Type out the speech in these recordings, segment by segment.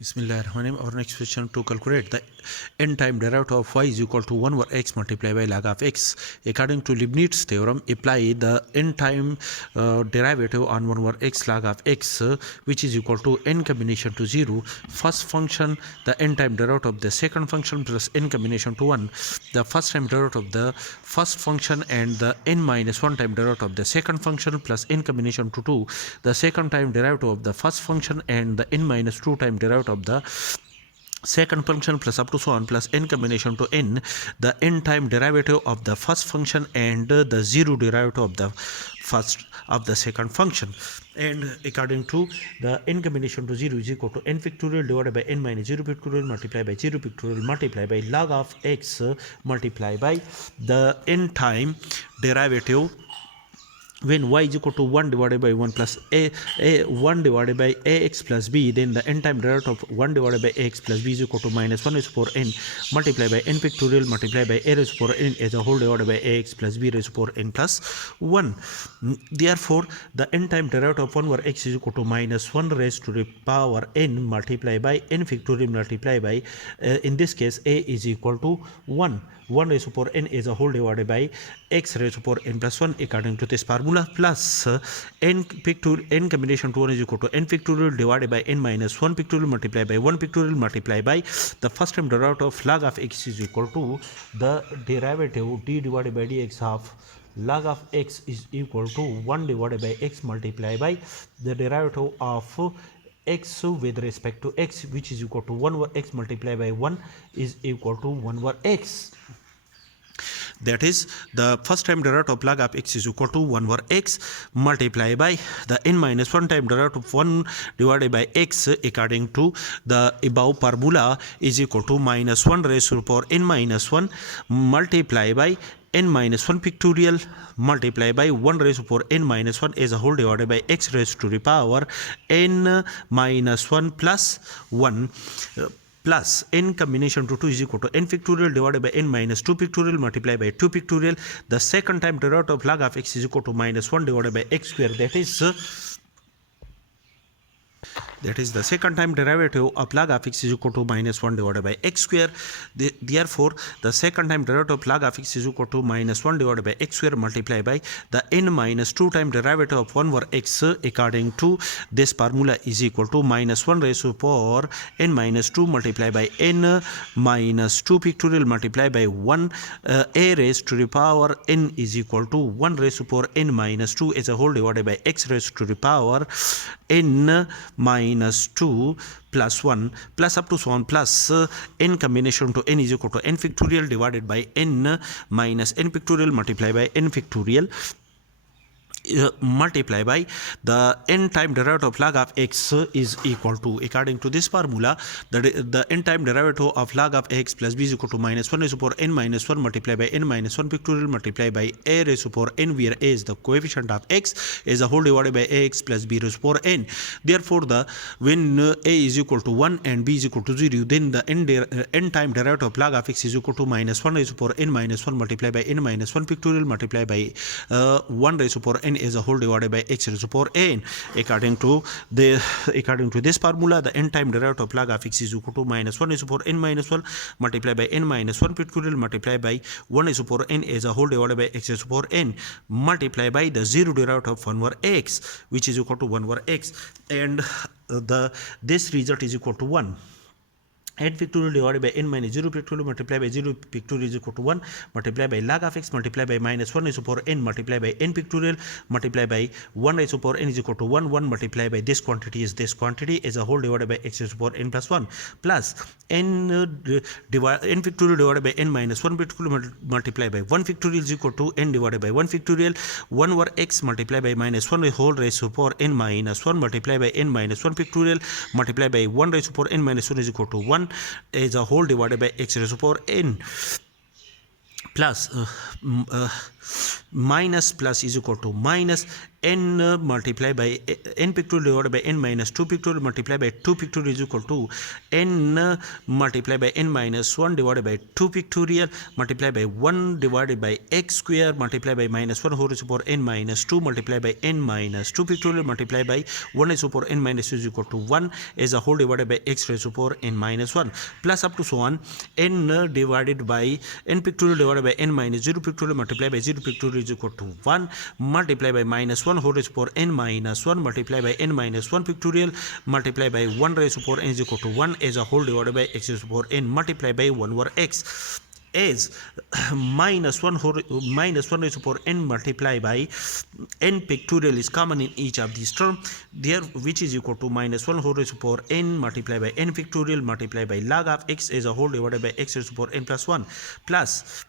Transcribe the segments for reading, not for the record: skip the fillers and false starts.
Bismillahirrahmanirrahim. Our next question to calculate the n time derivative of y is equal to 1 over x multiplied by log of x. According to Leibnitz theorem, apply the n time derivative on 1 over x log of x, which is equal to n combination to 0. First function, the n time derivative of the second function plus n combination to 1. The first time derivative of the first function and the n minus 1 time derivative of the second function plus n combination to 2. The second time derivative of the first function and the n minus 2 time derivative of the second function plus up to so on plus n combination to n, the n time derivative of the first function and the zero derivative of the second function. And according to the n combination to 0 is equal to n factorial divided by n minus 0 factorial multiplied by 0 factorial multiplied by log of x multiplied by the n time derivative when y is equal to 1 divided by 1 plus a 1 divided by ax plus b, then the n time derivative of 1 divided by ax plus b is equal to minus 1 raised to power n multiplied by n factorial multiplied by a raised to power n as a whole divided by ax plus b raised to power n plus 1. Therefore, the n time derivative of 1 over x is equal to minus 1 raised to the power n multiplied by n factorial multiplied by, in this case, a is equal to 1 raised to power n is a whole divided by x raised to power n plus 1 according to this formula, plus n combination to 1 is equal to n factorial divided by n minus 1 factorial multiplied by 1 factorial multiplied by the first time derivative of log of x is equal to the derivative d divided by dx of log of x is equal to 1 divided by x multiplied by the derivative of x with respect to x, which is equal to 1 over x multiplied by 1 is equal to 1 over x. That is, the first time derivative of log of x is equal to 1 over x multiplied by the n minus 1 time derivative of 1 divided by x according to the above formula is equal to minus 1 raised to the power n minus 1 multiplied by n minus 1 factorial multiplied by 1 raised to the power n minus 1 as a whole divided by x raised to the power n minus 1 plus 1 plus n combination to 2 is equal to n factorial divided by n minus 2 factorial multiplied by 2 factorial. The second time derivative of log of x is equal to minus 1 divided by x square, that is the second time derivative of log of x is equal to minus 1 divided by x square. Therefore, the second time derivative of log of x is equal to minus 1 divided by x square multiplied by the n minus 2 time derivative of 1 over x according to this formula is equal to minus 1 raised to the power n minus 2 multiplied by n minus 2 factorial multiplied by 1 a raised to the power n is equal to 1 raised to the power n minus 2 as a whole divided by x raised to the power n minus 2 plus 1 plus up to so on plus n combination to n is equal to n factorial divided by n minus n factorial multiplied by n factorial multiply by the n time derivative of log of x is equal to, according to this formula, the n time derivative of log of x plus b is equal to minus 1 raised to the power n minus 1 multiplied by n minus 1 factorial multiplied by a raised to the power n, where a is the coefficient of x is a whole divided by ax plus b raised to the power n. Therefore, when a is equal to 1 and b is equal to 0, then the n time derivative of log of x is equal to minus 1 raised to the power n minus 1 multiplied by n minus 1 factorial multiplied by 1 raised to the power n is a whole divided by x raised to the power n. According to this formula, the n time derivative of log of x is equal to minus 1 raised to the power n minus 1 multiplied by n minus 1 factorial multiplied by 1 raised to the power n as a whole divided by x raised to the power n multiplied by the zero derivative of 1 over x, which is equal to 1 over x, and this result is equal to 1. n factorial divided by n minus 0 factorial multiplied by 0 factorial is equal to 1 multiplied by log of x multiplied by minus 1 raised to the power n multiplied by n factorial multiplied by 1 raised to the power n is equal to 1 multiplied by this quantity is this quantity as a whole divided by x raised to the power n plus 1 plus n factorial divided by n minus 1 factorial multiplied by 1 factorial is equal to n divided by 1 factorial 1 over x multiplied by minus 1 whole raised to the power n minus 1 multiplied by n minus 1 factorial multiplied by 1 raised to the power n minus 1 is equal to 1 is a whole divided by x raised to the power n plus minus plus is equal to minus n multiplied by n pictorial divided by n minus 2 pictorial multiplied by 2 pictorial is equal to n multiplied by n minus 1 divided by 2 pictorial multiplied by 1 divided by x square multiplied by minus 1 whole raised to power n minus 2 multiplied by n minus 2 pictorial multiplied by 1 raised to power n minus 2 is equal to 1 as a whole divided by x raised to power n minus 1 plus up to so on n divided by n pictorial divided by n minus 0 pictorial multiplied by 0 pictorial is equal to 1 multiplied by minus 1 whole raised to power n minus 1 multiplied by n minus 1 pictorial multiplied by 1 raised to power n is equal to 1 as a whole divided by x raised to power n multiplied by 1 over x is minus 1 raised to power n multiplied by n pictorial is common in each of these terms there, which is equal to minus 1 whole raised to power n multiplied by n pictorial multiplied by log of x as a whole divided by x raised to power n plus 1 plus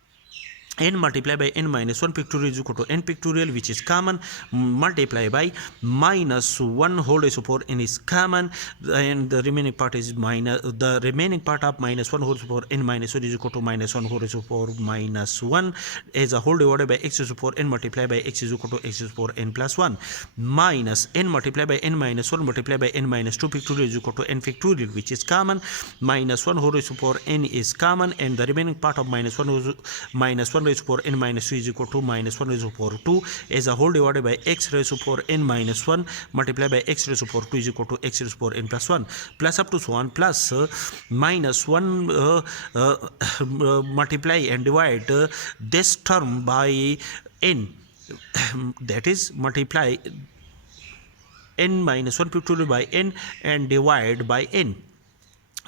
n multiplied by n minus 1 pictorial is equal to n pictorial, which is common, multiplied by minus 1 whole raised to power n is common, and the remaining part is minus, the remaining part of minus 1 whole raised to power n minus 1 is equal to minus 1 whole raised to power minus 1 as a whole divided by x raised to power n multiplied by x is equal to x raised to power n plus 1 minus n multiplied by n minus 1 multiplied by n minus 2 pictorial is equal to n pictorial, which is common, minus 1 whole raised to power n is common, and the remaining part of minus 1 raised to power n minus 2 is equal to minus 1 raised to power 2 as a whole divided by x raised to power n minus 1 multiplied by x raised to power 2 is equal to x raised to power n plus 1 plus up to so on plus minus 1 multiply and divide this term by n that is multiply n minus 1 pictorial by n and divide by n,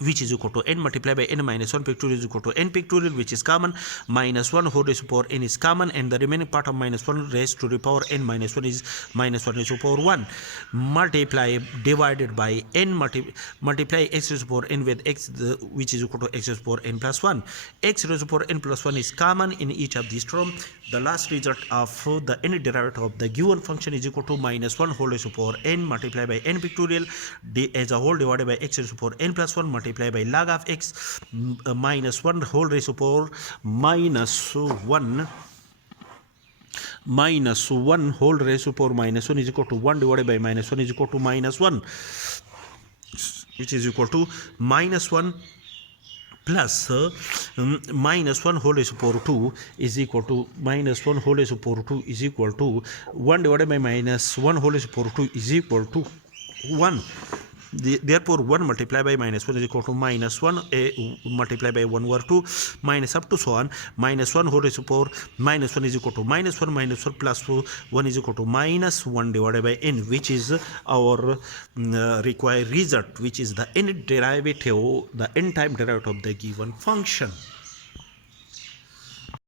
which is equal to n multiplied by n minus 1 pictorial is equal to n pictorial, which is common, minus 1 whole raised to power n is common, and the remaining part of minus 1 raised to the power n minus 1 is minus 1 raised to power 1 multiply divided by n multiply x raised to power n with x, which is equal to x raised to power n plus 1. X raised to power n plus 1 is common in each of these terms. The last result of the n derivative of the given function is equal to minus 1 whole raised to power n multiplied by n pictorial as a whole divided by x raised to power n plus 1 multiplied by log of x minus 1 whole raised to power minus 1 whole raised to power minus 1 is equal to 1 divided by minus 1 is equal to minus 1, which is equal to minus 1 plus minus 1 whole raised to power 2 is equal to minus 1 whole raised to power 2 is equal to 1 divided by minus 1 whole raised to power 2 is equal to 1. Therefore 1 multiplied by minus 1 is equal to minus 1 multiplied by 1 over 2 minus up to so on minus 1 whole raised to power minus 1 is equal to minus 1 plus 1 is equal to minus 1 divided by n, which is our required result, which is the n derivative, the n time derivative of the given function.